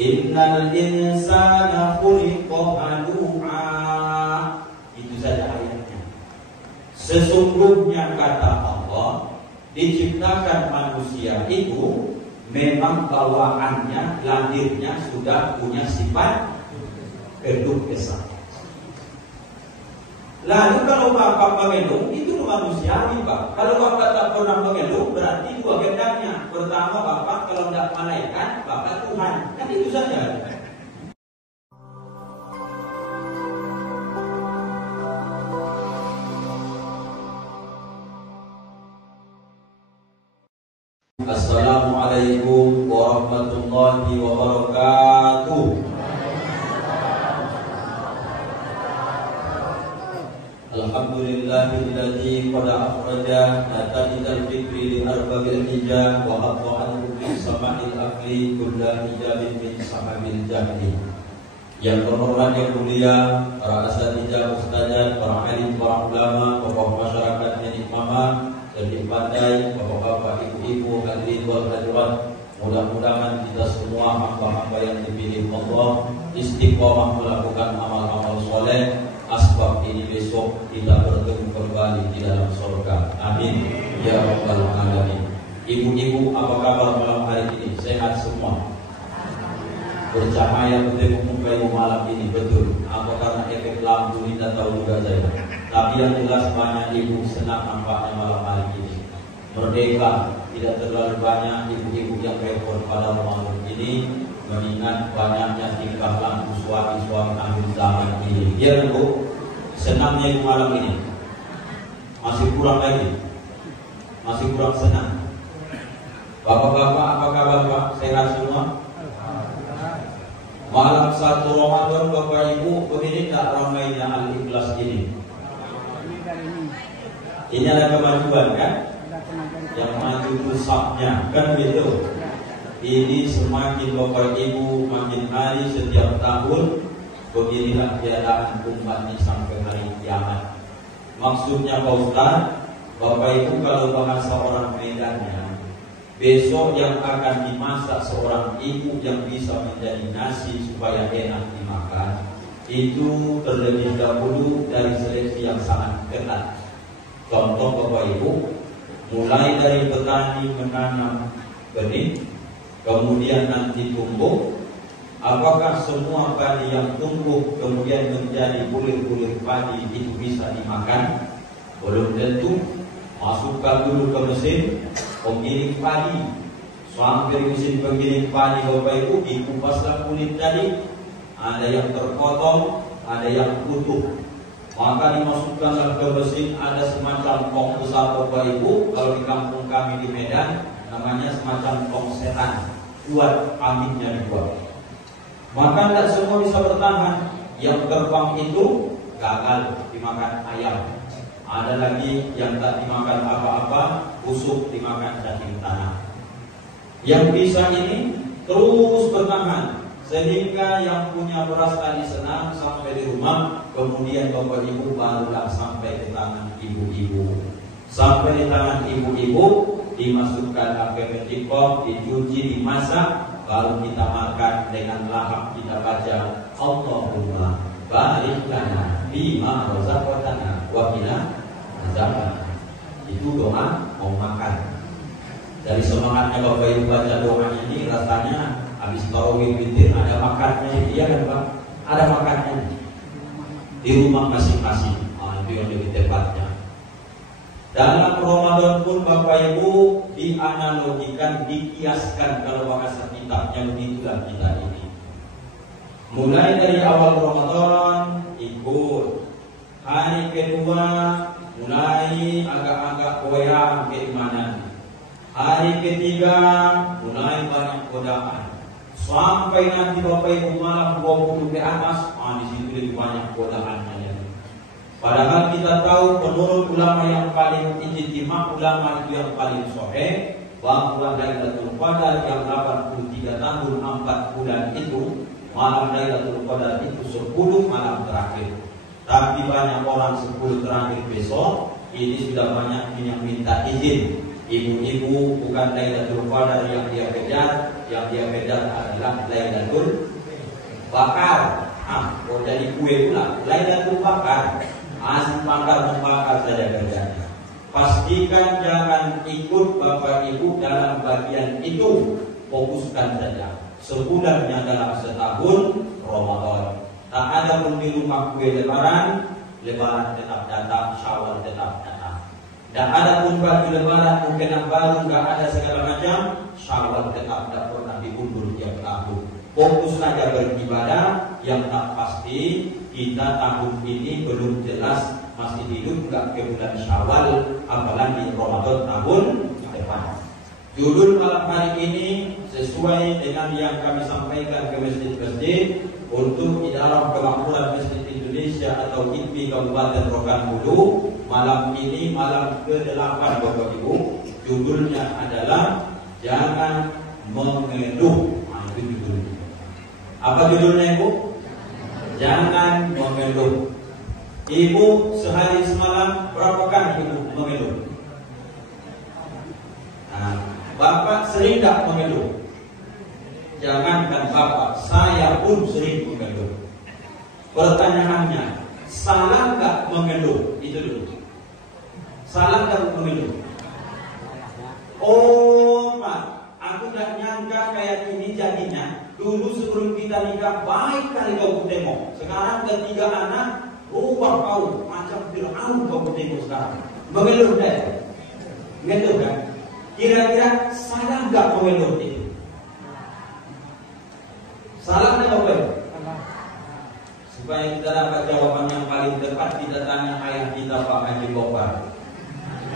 Innal insana khuliqa halu'a. Itu saja ayatnya. Sesungguhnya kata Allah, diciptakan manusia itu memang bawaannya, lahirnya sudah punya sifat keluh kesah. Lalu kalau bapak mengeluh, itu manusiawi pak. Kalau bapak tak pernah mengeluh, berarti dua gendangnya. Pertama bapak kalau tidak malaikat, bapak Tuhan. Kan itu saja. Assalamualaikum warahmatullahi wabarakatuh. Alhamdulillahilladzi qad akhraja nata'idal fikri li arbabil hijab wa haqqa'anhu bi sama'il aqli kulla hijabin min sahabil jahli. Yang terhormat yang mulia para asatidz, ustadzah, para alim, para ulama, tokoh masyarakat yang ikmama dan dipandai, bapak-bapak, ibu-ibu, hadirin wal hadirat. Mudah-mudahan kita semua hamba-hamba yang dipilih Allah istiqomah melakukan amal-amal soleh. Asbab ini besok kita bertemu kembali di dalam surga. Amin ya rabbal alamin. Ibu-ibu, apa kabar malam hari ini? Sehat semua? Bercahaya bertemu muka ibu malam ini, betul. Apa karena efek lampu ini? Tak tahu juga saya. Tapi yang jelas banyak ibu senang nampaknya malam hari ini. Merdeka, tidak terlalu banyak ibu-ibu yang repot pada malam ini, mengingat banyaknya tingkah laku suami-suami akhir zaman ini. Ya Bu, senangnya ibu malam ini masih kurang lagi, masih kurang senang. Bapak-bapak, apa kabar Pak? Sehat semua? Malam 1 Ramadan Bapak Ibu, begini tak ramainya Al-Ikhlas ini. Ini ada kemajuan kan? Yang maju pusatnya kan gitu. Ini semakin Bapak Ibu makin hari setiap tahun. Beginilah keadaan umat ini sampai hari kiamat. Maksudnya Pak Ustaz, Bapak Ibu kalau bahasa orang Medannya, besok yang akan dimasak seorang ibu yang bisa menjadi nasi supaya enak dimakan, itu terlebih dahulu dari seleksi yang sangat ketat. Contoh Bapak Ibu, mulai dari petani menanam benih, kemudian nanti tumbuh. Apakah semua padi yang tumbuh kemudian menjadi bulir-bulir padi itu bisa dimakan? Belum tentu. Masukkan dulu ke mesin penggiling padi. Sampai mesin penggiling padi Bapak Ibu, dikupaslah kulit tadi. Ada yang terpotong, ada yang utuh. Maka dimasukkanlah ke mesin, ada semacam tong besar Bapak Ibu. Kalau di kampung kami di Medan namanya semacam tong setan. Kuat anginnya dibuat. Maka tidak semua bisa bertahan. Yang terbang itu gagal dimakan ayam. Ada lagi yang tak dimakan apa-apa, busuk dimakan daging tanah. Yang bisa ini terus bertahan sehingga yang punya beras tadi senang sampai di rumah. Kemudian Bapak Ibu barulah sampai ke tangan ibu-ibu. Sampai di tangan ibu-ibu dimasukkan ke petikop, dicuci, dimasak. Baru kita makan dengan lahap kita baca Allahumma barik lana bima razaqtana wa qina azaban. Itu doa mau makan. Dari semangatnya Bapak Ibu baca doanya ini rasanya habis tarawih witir ada makannya, iya kan Pak? Ada makannya di rumah masing-masing. Itu yang lebih tepatnya. Dalam Ramadan pun Bapak Ibu dianalogikan, dikiaskan, kalau bahasa kitabnya begitulah kita ini. Mulai dari awal Ramadan ikut, hari kedua mulai agak-agak goyang keimanan, hari ketiga mulai banyak godaan, sampai nanti Bapak Ibu malam 20 ke atas, di situ lebih banyak godaannya. Padahal kita tahu menurut ulama yang paling ijtimah, ulama itu yang paling sahih, bahwa Lailatul Qadar yang 83 tahun 4 bulan itu, malam Lailatul Qadar itu 10 malam terakhir. Tapi banyak orang 10 terakhir besok ini sudah banyak yang minta izin. Ibu-ibu bukan Lailatul Qadar yang dia kejar, yang dia kejar adalah Lailatul Bakar. Jadi kue pula Lailatul Bakar. Si bakar membakar saja kerjanya. Pastikan jangan ikut bapak ibu dalam bagian itu. Fokuskan saja. Sebulannya dalam setahun Ramadan. Tak ada pun di rumah kue lebaran. Lebaran tetap datang, Syawal tetap datang. Dan ada pun baju lebaran mungkin baru, nggak ada segala macam, Syawal tetap tidak pernah diundur tiap tahun. Fokus saja beribadah. Yang tak pasti kita tahun ini belum jelas masih hidup nggak ke bulan Syawal, apalagi Ramadan tahun depan. Judul malam hari ini sesuai dengan yang kami sampaikan ke masjid-masjid untuk di dalam kemakmuran Masjid Indonesia atau IPI Kabupaten Rokan Hulu. Malam ini malam ke-8 Bapak Ibu. Judulnya adalah Jangan Mengeluh. Itu judulnya. Apa judulnya Ibu? Jangan mengeluh. Ibu sehari semalam berapa kali Ibu mengeluh? Bapak sering tak mengeluh? Jangankan Bapak, saya pun sering mengeluh. Pertanyaannya, salah nggak mengeluh? Itu dulu. Salah nggak mengeluh? Oh Pak, aku nggak nyangka kayak ini jadinya. Dulu sebelum kita nikah baik kali kau tengok. Sekarang ketiga anak, rubah kau macam Fir'aun kau tengok sekarang. Mengeluh deh. Mengeluh kan? Kira-kira salah nggak mengeluh itu? Salah nggak mengeluh? Supaya kita dapat jawaban yang paling tepat, kita tanya ayah kita Pak Haji Gopar.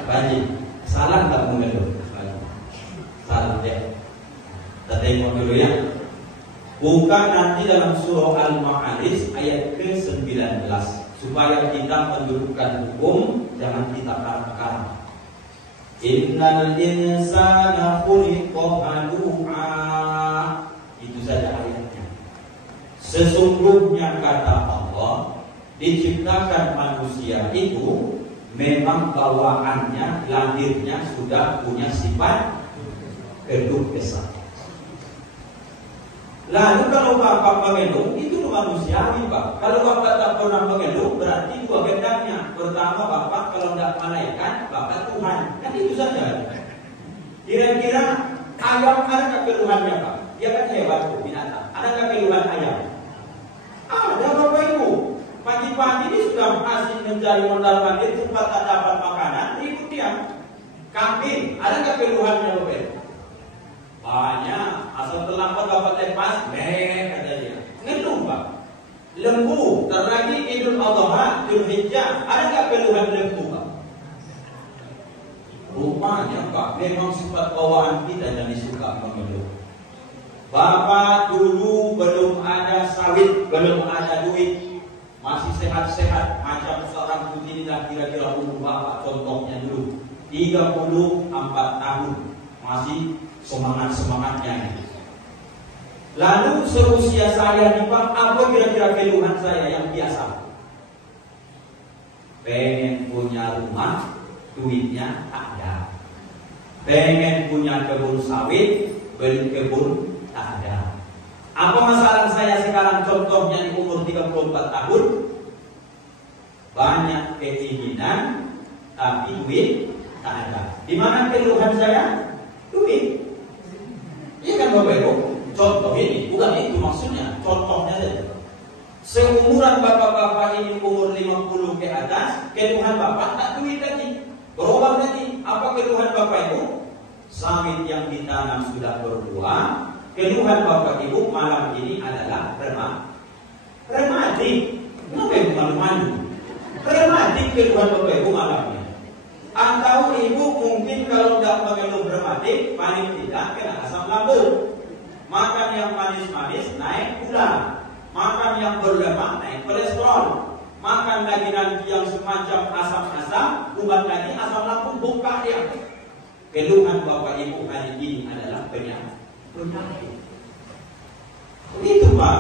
Pak Haji, salah nggak mengeluh? Salah ya. Kita tengok dulu ya. Buka nanti dalam surah Al-Ma'arij ayat ke-19 supaya kita mendudukkan hukum, jangan kita karang-karang. Innal insana khuliqa halu'a. Itu saja ayatnya. Sesungguhnya kata Allah, diciptakan manusia itu memang bawaannya, lahirnya sudah punya sifat keluh kesah. Lalu kalau Bapak mengeluh, itu manusiawi Pak. Kalau Bapak tak pernah mengeluh, berarti dua gendangnya. Pertama Bapak kalau tidak malaikat, Bapak Tuhan. Kan itu saja. Kira-kira ayam ada keluhannya Pak? Dia kan hewan binatang. Ada keluhan ayam? Ada Bapak Ibu. Pagi-pagi ini sudah asik mencari mondar-mandir, sempat tak dapat makanan, ribut dia. Kambing, ada keluhannya Bapak Ibu? Banyak. Asal terlambat dapat lepas, kata dia. Ngeluh Pak. Lembu, terlagi Idul Adha, Idul Hijjah, ada nggak keluhan lembu Pak? Rupanya Pak, memang sifat bawaan kita yang disuka mengeluh. Bapak dulu belum ada sawit, belum ada duit, masih sehat-sehat, macam seorang putih dah kira-kira umur Bapak contohnya dulu 34 tahun, masih semangat-semangatnya. Lalu seusia saya nih Pak, apa kira-kira keluhan saya yang biasa? Pengen punya rumah, duitnya tak ada. Pengen punya kebun sawit, beli kebun tak ada. Apa masalah saya sekarang contohnya di umur 34 tahun? Banyak keinginan, tapi duit tak ada. Di mana keluhan saya? Duit. Iya kan Bapak Ibu? Contoh ini, bukan itu maksudnya, contohnya saja. Seumuran bapak-bapak ini umur 50 ke atas, keluhan bapak tak duit lagi, berubah lagi. Apa keluhan Bapak Ibu? Sawit yang ditanam sudah berbuah. Keluhan Bapak Ibu malam ini adalah rematik. Kenapa Ibu malu-malu? Rematik keluhan Bapak Ibu malam ini. Atau ibu mungkin kalau tidak mengeluh rematik, paling tidak kena asam lambung. Makan yang manis-manis naik gula, makan yang berlemak naik kolesterol, makan lagi nanti yang semacam asam-asam, bukan lagi asam lambung, buka dia. Keluhan Bapak Ibu hari ini adalah penyakit. Begitu Pak.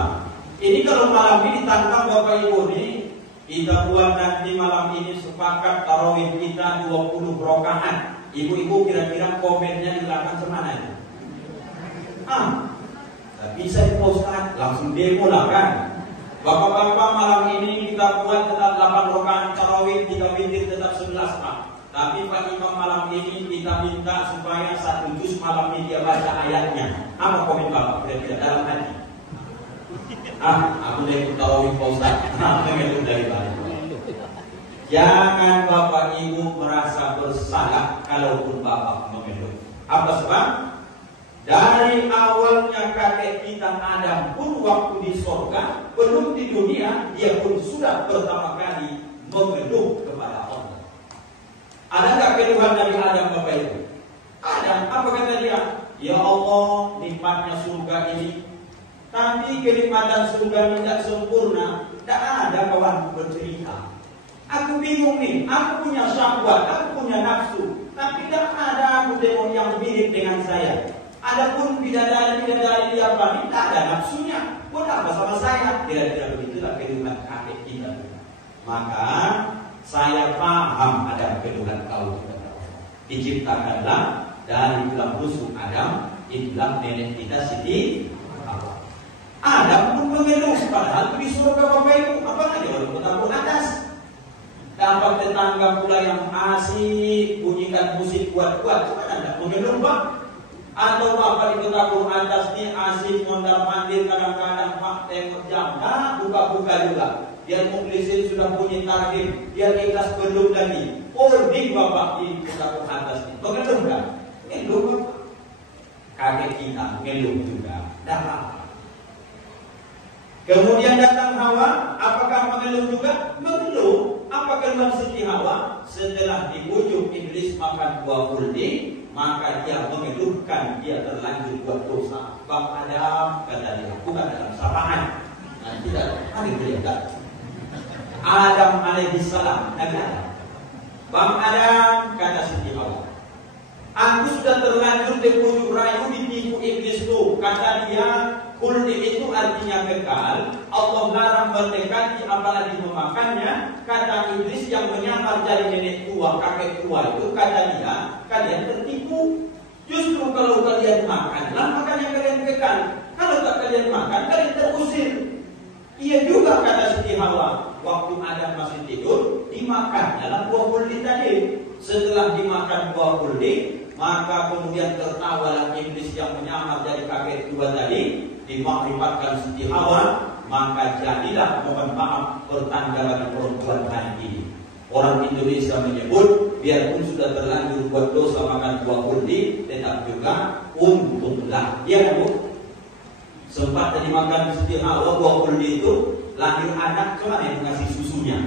Ini kalau malam ini tantang Bapak Ibu ini, kita buat nanti malam ini sepakat tarawih kita 20 rakaat. Ibu-ibu kira-kira komennya di belakang kemana ya? Gak bisa itu Ustaz, langsung demo lah kan. Bapak-bapak, malam ini kita buat tetap 8 rakaat tarawih, kita witir tetap 11 Pak. Tapi Pak Imam malam ini kita minta supaya 1 juz malam ini dia baca ayatnya. Apa komen Bapak kira-kira dalam hati? Aku udah ikut tarawih Pak Ustaz. Mengeluh dari balik. Jangan Bapak Ibu merasa bersalah kalaupun Bapak mengeluh. Apa sebab? Dari awalnya kakek kita Adam pun waktu di surga, belum di dunia, dia pun sudah pertama kali mengeluh kepada Allah. Ada nggak keluhan dari Adam Bapak Ibu? Ada. Apa kata dia? Ya Allah, nikmatnya surga ini, tapi kenikmatan surga tidak sempurna. Tidak ada kawan bercerita. Aku bingung nih, aku punya syahwat, aku punya nafsu, tapi tidak ada aku tengok yang mirip dengan saya. Adapun bidadari dia apa? Tidak ada nafsunya. Buat apa sama saya? Kira-kira begitulah kehidupan kakek kita. Maka saya paham ada kehidupan kau kita. Diciptakanlah dari tulang rusuk Adam, itulah nenek kita Siti Hawa. Adam pun mengeluh, padahal di surga Bapak Ibu, apa lagi orang bertambun atas. Dapat tetangga pula yang asik bunyikan musik kuat-kuat, cuma tidak mengeluh Pak. Atau Bapak di tetangga atas ini asik mondar-mandir kadang-kadang Pak tengok jam, buka-buka juga. Dia muklisin sudah bunyi tarhim, dia ikhlas belum lagi. Holding Bapak di tetangga atas ini, mengeluh enggak? Mengeluh Bapak. Kakek kita mengeluh juga, dah apa? Kemudian datang Hawa, apakah mengeluh juga? Mengeluh. Apa keluhan Siti Hawa? Setelah dibujuk iblis makan buah kuldi, maka dia mengeluhkan dia terlanjur buat dosa. Bang Adam kata dia, bukan dalam sapaan. Nah, tidak ada kelihatan. Adam alaihissalam, Nabi Adam. Bang Adam kata Siti Hawa, aku sudah terlanjur dibujuk rayu ditipu iblis tu. Kata dia, kuldi itu artinya kekal. Allah larang mendekati apalagi memakannya. Kata iblis yang menyamar jadi nenek tua, kakek tua itu, kata dia, kalian tertipu. Justru kalau kalian makanlah, makanya kalian kekal. Kalau tak kalian makan, kalian terusir. Iya juga kata Siti Hawa, waktu Adam masih tidur, dimakan dalam buah kuldi tadi. Setelah dimakan buah kuldi, maka kemudian tertawalah iblis yang menyamar dari kakek tua tadi, dimakrifatkan Siti Hawa, maka jadilah mohon maaf pertanda bagi perempuan hari ini. Orang Indonesia menyebut, biarpun sudah terlanjur buat dosa makan buah kuldi, tetap juga untunglah. Ya Bu, sempat tadi makan Siti Hawa buah kuldi itu, lahir anak cuma yang ngasih susunya,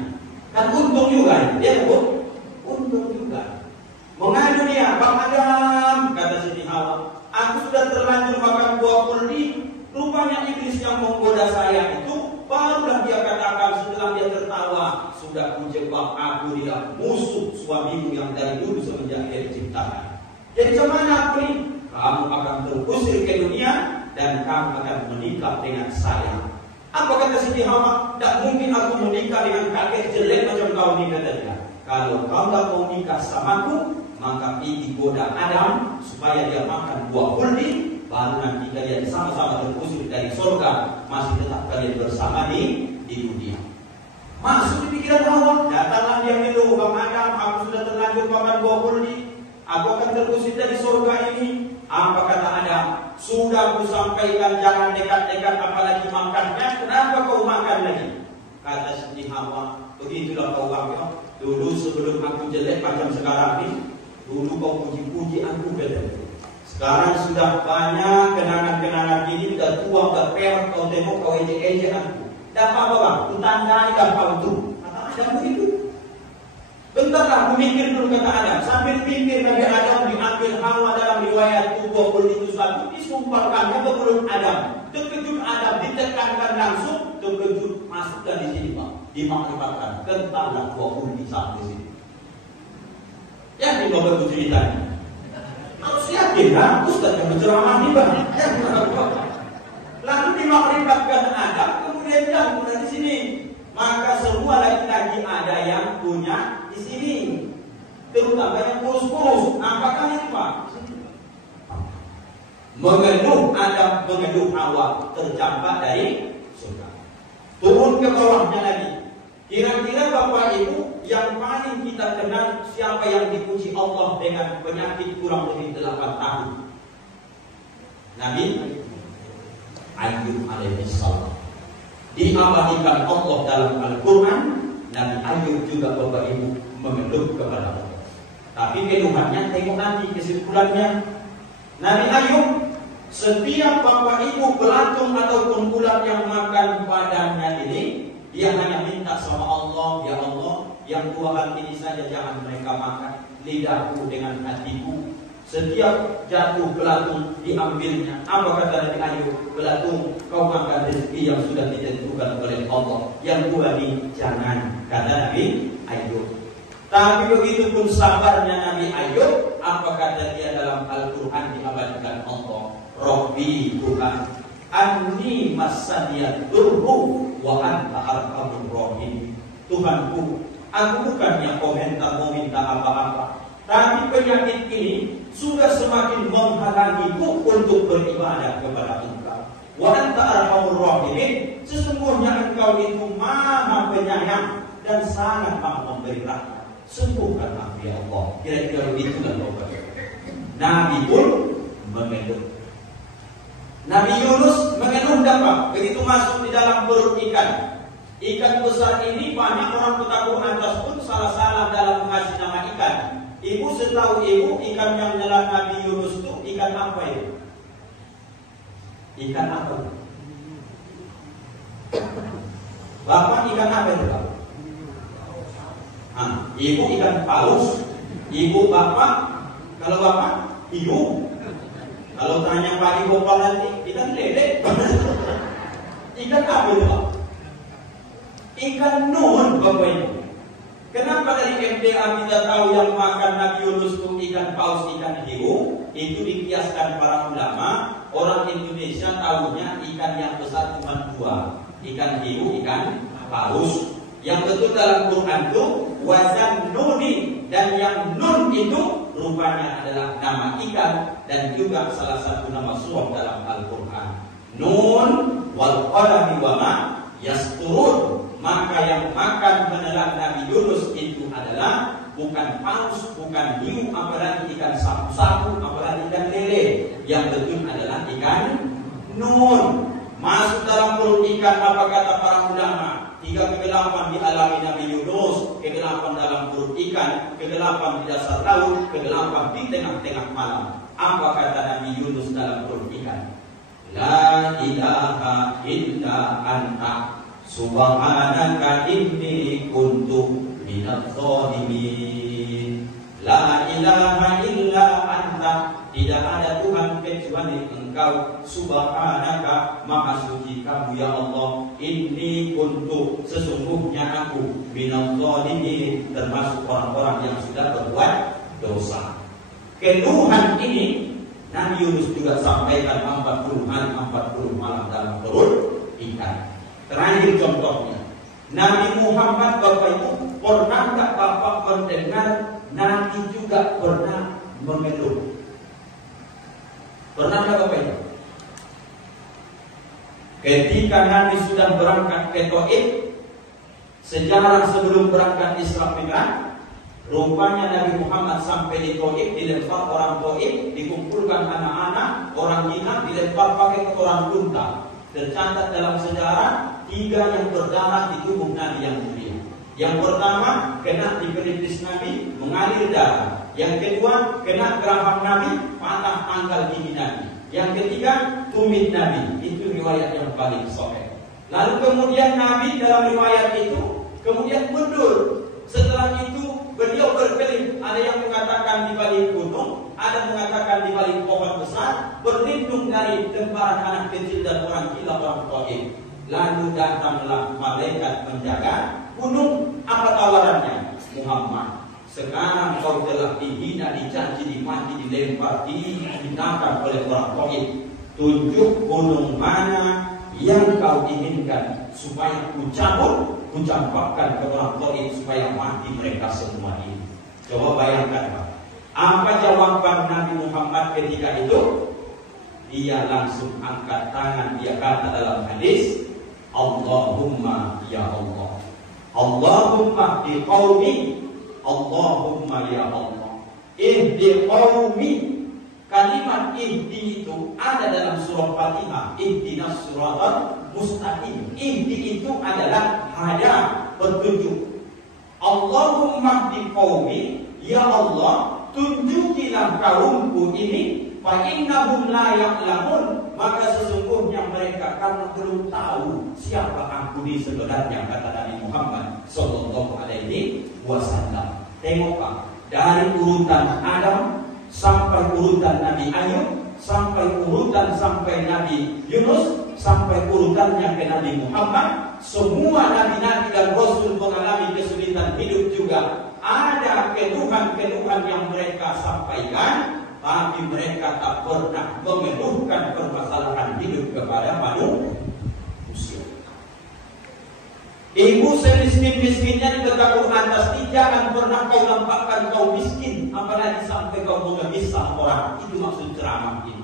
kan untung juga ya Bu, untung juga. Mengadu dia, Bang Adam, kata Siti Hawa, aku sudah terlanjur makan buah kuldi. Rupanya iblis yang menggoda saya itu, barulah dia katakan setelah dia tertawa, sudah kujebak aku dia musuh suamimu yang dari dulu semenjak dia diciptakan. Jadi kemana aku ini? Kamu akan terusir ke dunia dan kamu akan menikah dengan saya. Apa kata Siti Hawa? Tidak mungkin aku menikah dengan kakek jelek macam kau ini, kata dia. Kalau kau tak mau nikah samaku, maka pergi goda Adam supaya dia makan buah kuldi. Baru nanti kalian sama-sama terusir dari surga, masih tetap kalian bersama di dunia. Masuk di pikiran Hawa, datanglah dia mengeluh, Bang Adam, aku sudah terlanjur makan buah kuldi, aku akan terusir dari surga ini. Apa kata Adam? Sudah aku sampaikan jangan dekat-dekat apalagi makannya, kenapa kau makan lagi? Kata Siti Hawa, begitulah kau Bang. Dulu sebelum aku jelek macam sekarang ini, dulu kau puji-puji aku betul. Sekarang sudah banyak kenangan-kenangan ini, sudah tua, sudah perak, kau tengok, kau ejek-ejek aku. Dan apa Bang? Tandai dah kau itu. Kata Adam begitu. Bentarlah, aku mikir dulu kata Adam. Sambil pikir Nabi Adam diambil Hawa dalam riwayat tubuh itu satu, disumpahkannya ke mulut Adam. Terkejut Adam, ditekankan langsung, terkejut masukkan di sini Bang. Dimakrifatkan, kentallah 20 sampai sini. Ya, ini Bapak Ibu ceritanya. Harus yakin kan, Ustaz yang berceramah nih Bang. Lalu dimakrifatkan Adam, kemudian jatuh di sini. Maka semua laki-laki ada yang punya di sini. terutama yang kurus-kurus. Apakah itu Pak? Mengeluh Adam, mengeluh Hawa, tercampak dari surga. Turun ke bawahnya lagi. Kira-kira Bapak Ibu yang paling kita kenal siapa yang dipuji Allah dengan penyakit kurang lebih 8 tahun? Nabi Ayub alaihissalam. Diabadikan Allah dalam Al-Quran. Nabi Ayub juga Bapak Ibu mengeluh kepada Allah. Tapi keluhannya tengok nanti kesimpulannya. Nabi Ayub, setiap Bapak Ibu belatung ataupun ular yang makan padanya ini, dia hanya minta sama Allah, ya Allah, yang 2 hal ini saja jangan mereka makan, lidahku dengan hatiku. Setiap jatuh belatung diambilnya. Apa kata Nabi Ayub? Belatung, kau makan rezeki yang sudah ditentukan oleh Allah. Yang 2 ini jangan, kata Nabi Ayub. Tapi begitu pun sabarnya Nabi Ayub, apa kata dia dalam Al-Quran diabadikan Allah? Rabbi Tuhan, anni masaniyad durru wa anta arhamur rahim. Tuhanku, aku bukannya komentar mau minta apa-apa, tapi penyakit ini sudah semakin menghalangiku untuk beribadah kepada Engkau. Wa anta arhamur rahimin, sesungguhnya Engkau itu Maha Penyayang dan sangat Maha Memberi rahmat. Sembuhkan aku ya Allah. Kira-kira begitu kan Bapak. Nabi pun mengeluh. Nabi Yunus mengeluh dapat. Begitu masuk di dalam perut ikan. Ikan besar ini banyak orang petakur atas pun salah-salah dalam mengasih nama ikan. Ibu setahu ibu ikan yang menelan Nabi Yunus itu ikan apa itu? Ikan apa? Bapak ikan apa itu? Ibu ikan paus. Ibu bapak. Kalau bapak hiu. Kalau tanya Pak Ibu nanti ikan lele. Ikan apa itu Pak? Ikan nun Bapak Ibu. Kenapa dari MTA kita tahu yang makan Nabi Yunus itu ikan paus, ikan hiu? Itu dikiaskan para ulama. Orang Indonesia tahunya ikan yang besar cuma 2, ikan hiu, ikan paus. Yang betul dalam Quran itu wazan nuni, dan yang nun itu rupanya adalah nama ikan dan juga salah satu nama surah dalam Al-Quran. Nun wal qalami wa ma yasturun. Maka yang makan menelan Nabi Yunus itu adalah bukan paus, bukan hiu, apalagi ikan sapu-sapu, apalagi ikan lele. Yang betul adalah ikan nun. Masuk dalam perut ikan, apa kata para ulama? 3 kegelapan dialami Nabi Yunus. Kegelapan dalam perut ikan, kegelapan di dasar laut, kegelapan di tengah-tengah malam. Apa kata Nabi Yunus dalam perut ikan? La ilaha illa anta subhanaka inni kuntu minadh dhalimin. La ilaha illa anta, tidak ada Tuhan kecuali Engkau. Subhanaka, maha suci kamu ya Allah. Inni kuntu, sesungguhnya aku minadh dhalimin, termasuk orang-orang yang sudah berbuat dosa. Keluhan ini Nabi Yunus juga sampaikan 40 hari 40 malam dalam perut ikan. Terakhir contohnya, Nabi Muhammad Bapak Ibu, pernah tak Bapak mendengar Nabi juga pernah mengeluh? Pernah tak Bapak Ibu? Ketika Nabi sudah berangkat ke Taif, sejarah sebelum berangkat Isra Mi'raj, rupanya Nabi Muhammad sampai di Taif, dilempar orang Taif, dikumpulkan anak-anak, orang Cina, dilempar pakai kotoran unta. Tercatat dalam sejarah 3 yang berdarah di tubuh Nabi yang mulia. Yang pertama kena di pelipis Nabi, mengalir darah. Yang kedua kena geraham Nabi, patah tanggal gigi Nabi. Yang ketiga tumit Nabi. Itu riwayat yang paling sahih. Lalu kemudian Nabi dalam riwayat itu kemudian mundur. Setelah itu beliau berkeliling. Ada yang mengatakan di balik gunung, ada mengatakan di balik pohon besar, berlindung dari temparan anak kecil dan orang gila orang Taif. Lalu datanglah malaikat menjaga gunung. Apa tawarannya? Muhammad, sekarang kau telah dihina, dicaci, dimaki, dilempar, dihinakan oleh orang Taif. Tunjuk gunung mana yang kau inginkan supaya ku cabut, ku campakkan ke orang Taif supaya mati mereka semua ini. Coba bayangkan Pak, apa jawaban Nabi Muhammad ketika itu? Dia langsung angkat tangan, dia kata dalam hadis, Allahumma ya Allah, Allahumma di qaumi, Allahumma ya Allah, ihdi qaumi. Kalimat ihdi itu ada dalam surah Fatihah, ihdinas siratal mustaqim. Ihdi itu adalah hada, petunjuk. Allahumma di qaumi, ya Allah, tunjukilah kaumku ini, fa innahum la ya'lamun, maka sesungguhnya mereka karena belum tahu siapa aku ini sebenarnya, kata Nabi Muhammad sallallahu alaihi wasallam. Tengok Pak, dari urutan Adam sampai urutan Nabi Ayub, sampai urutan sampai Nabi Yunus, sampai urutannya ke Nabi Muhammad, semua nabi-nabi dan rasul mengalami kesulitan hidup juga. Ada keluhan-keluhan yang mereka sampaikan, tapi mereka tak pernah mengeluhkan permasalahan hidup kepada manusia. Ibu semiskin-miskinnya di dekat atas, jangan pernah kau nampakkan kau miskin, apalagi sampai kau mengemisah orang. Itu maksud ceramah ini.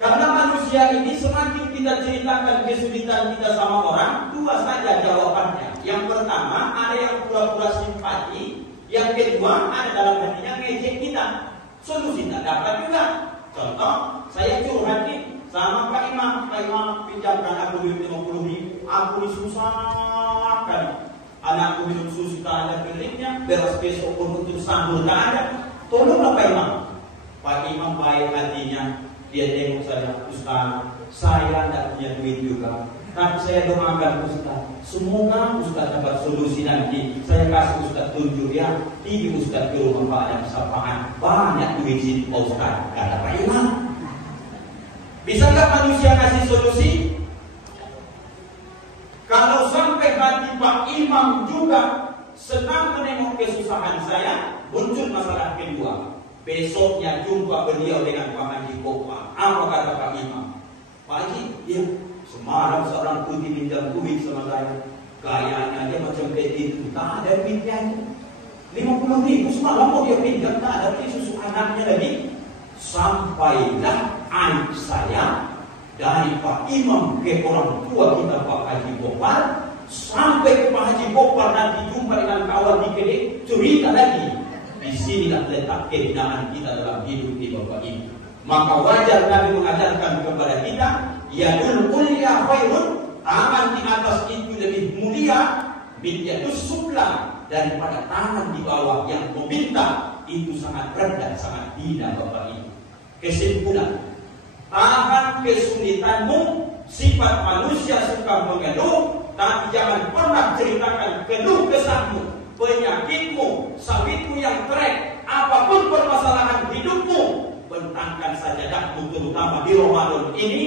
Karena manusia ini semakin kita ceritakan kesulitan kita sama orang, dua saja jawabannya. Yang pertama, ada yang pura-pura simpati. Yang kedua, ada dalam hatinya ngejek kita. Solusi tak dapat juga. Contoh, saya curhat nih sama Pak Imam. Pak Imam, pinjamkan aku duit 50.000. Aku susah kan. Anakku minum susu tak ada kelipnya, beras besok pun untuk sambal tak ada. Tolonglah Pak Imam. Pak Imam baik hatinya. Dia tengok saya, Ustaz, saya tidak punya duit juga, tapi saya doakan Ustaz, semoga Ustaz dapat solusi nanti. Saya kasih Ustaz tunjuk ya, pergi Ustaz ke rumah Pak Adam Sapaan, banyak duit sini Pak Ustaz, kata Pak Imam. Bisakah manusia kasih solusi? Kalau sampai hati Pak Imam juga senang menengok kesusahan saya, muncul masalah kedua. Besoknya jumpa beliau dengan Pak Haji Kopar. Apa kata Pak Imam? Pak Haji, ya, semalam seorang putih pinjam duit sama saya. Gayanya dia macam itu, tak ada duitnya. 50.000 semalam mau dia pinjam, tak ada susu anaknya lagi. Sampailah aib saya dari Pak Imam ke orang tua kita Pak Haji Kopar, sampai ke Pak Haji Kopar nanti jumpa dengan kawan di Kedek, cerita lagi. Di sinilah letak kehinaan kita dalam hidup di Bapak Ibu. Maka wajar Nabi mengajarkan kepada kita, yadul ulya khairun, tangan di atas itu lebih mulia, min yadus sufla, daripada tangan di bawah yang meminta. Itu sangat rendah, sangat hina Bapak Ibu. Kesimpulan, tahan kesulitanmu. Sifat manusia suka mengeluh, tapi jangan pernah ceritakan keluh kesahmu, penyakitmu, sawitmu yang trek, apapun permasalahan hidupmu. Bentangkan sajadahmu, terutama di Ramadan ini.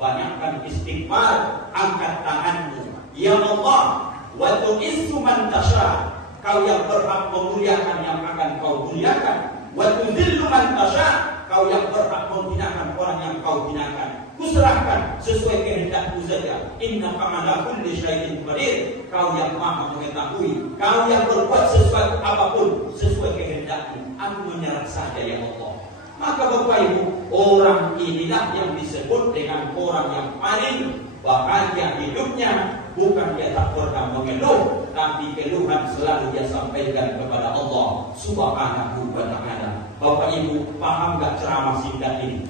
Banyakkan istighfar, angkat tanganmu. Ya Allah, wa tu'izzu man tasha, kau yang berhak memuliakan yang akan kau muliakan. Wa tudhillu man tasha, kau yang berhak menghinakan orang yang kau hinakan. Kuserahkan sesuai kehendakmu saja. Innaka ala kulli syai'in qadir, kau yang maha mengetahui, kau yang berbuat sesuatu apapun sesuai kehendakmu. Aku menyerah saja ya Allah. Maka Bapak Ibu, orang inilah yang disebut dengan orang yang paling bahagia hidupnya. Bukan dia tak pernah mengeluh, tapi keluhan selalu dia sampaikan kepada Allah Subhanahu wa ta'ala. Bapak Ibu, paham gak ceramah singkat ini?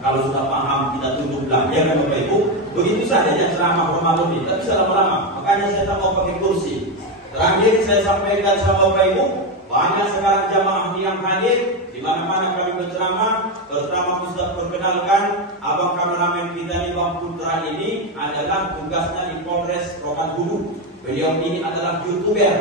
Kalau sudah paham, kita tutuplah. Ya kan Bapak Ibu? Begitu saja ya ceramah Ramadan ini. Tak bisa lama-lama. Makanya saya tak mau pakai kursi. Terakhir saya sampaikan sama Bapak Ibu, banyak sekarang jamaah yang hadir. Di mana-mana kami berceramah. Pertama Ustaz perkenalkan, abang kameramen kita ini Bang Putra ini adalah tugasnya di Polres Rokan-Hulu. Beliau ini adalah YouTuber,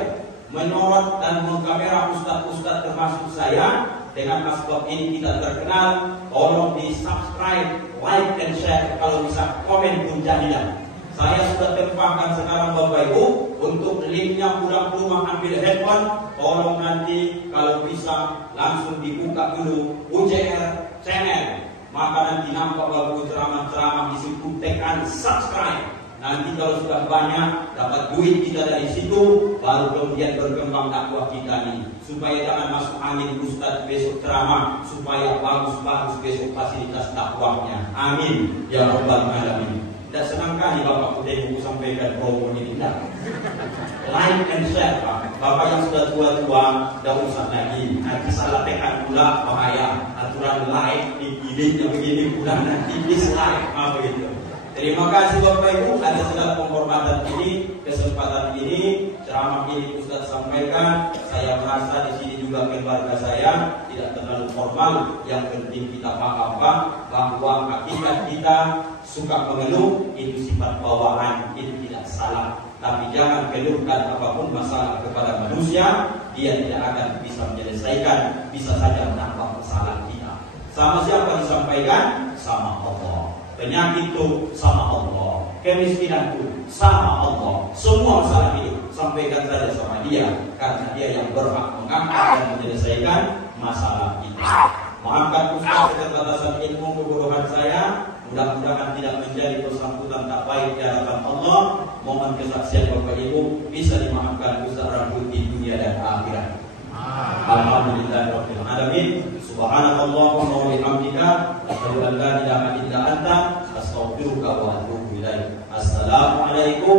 menyorot dan mengkamera ustaz-ustaz termasuk saya. Dengan sebab ini kita terkenal. Tolong di subscribe, like dan share. Kalau bisa komen pun jadilah. Saya sudah tempatkan sekarang Bapak Ibu untuk linknya, pulang rumah ambil handphone. Tolong nanti kalau bisa langsung dibuka dulu UJR channel. Maka nanti nampak Bapak Ibu ceramah-ceramah di situ, tekan subscribe. Nanti kalau sudah banyak dapat duit kita dari situ, baru kemudian berkembang dakwah kita nih. Supaya jangan masuk angin Ustaz besok ceramah, supaya bagus-bagus besok fasilitas dakwahnya. Amin ya rabbal alamin. Tidak senang kali Bapak Kutai buku sampaikan promo ini, tidak. Like and share, Pak. Bapak yang sudah tua-tua, tidak usah lagi. Nanti salah tekan pula, bahaya. Aturan like, dipilihnya begini pula, nanti dislike, begitu. Terima kasih Bapak Ibu atas segala penghormatan ini, kesempatan ini, ceramah ini Ustaz sampaikan. Saya merasa di sini juga keluarga saya tidak terlalu formal. Yang penting kita paham bahwa hakikat kita suka mengeluh itu sifat bawaan, itu tidak salah. Tapi jangan keluhkan apapun masalah kepada manusia, dia tidak akan bisa menyelesaikan, bisa saja menambah kesalahan kita. Sama siapa disampaikan? Sama Allah. Penyakit itu sama Allah, kemiskinan itu sama Allah. Semua masalah hidup sampaikan saja sama Dia, karena Dia yang berhak mengangkat dan menyelesaikan masalah itu. Maafkan Ustaz keterbatasan ilmu kebodohan saya. Mudah-mudahan tidak menjadi persangkutan tak baik di hadapan Allah. Mohon kesaksian Bapak Ibu bisa dimaafkan Ustaz Rambut di dunia dan akhirat. Alhamdulillahirabbil alamin. Subhanakallahumma wa bihamdika asyhadu an la ilaha illa anta astaghfiruka wa atubu ilaik. Assalamualaikum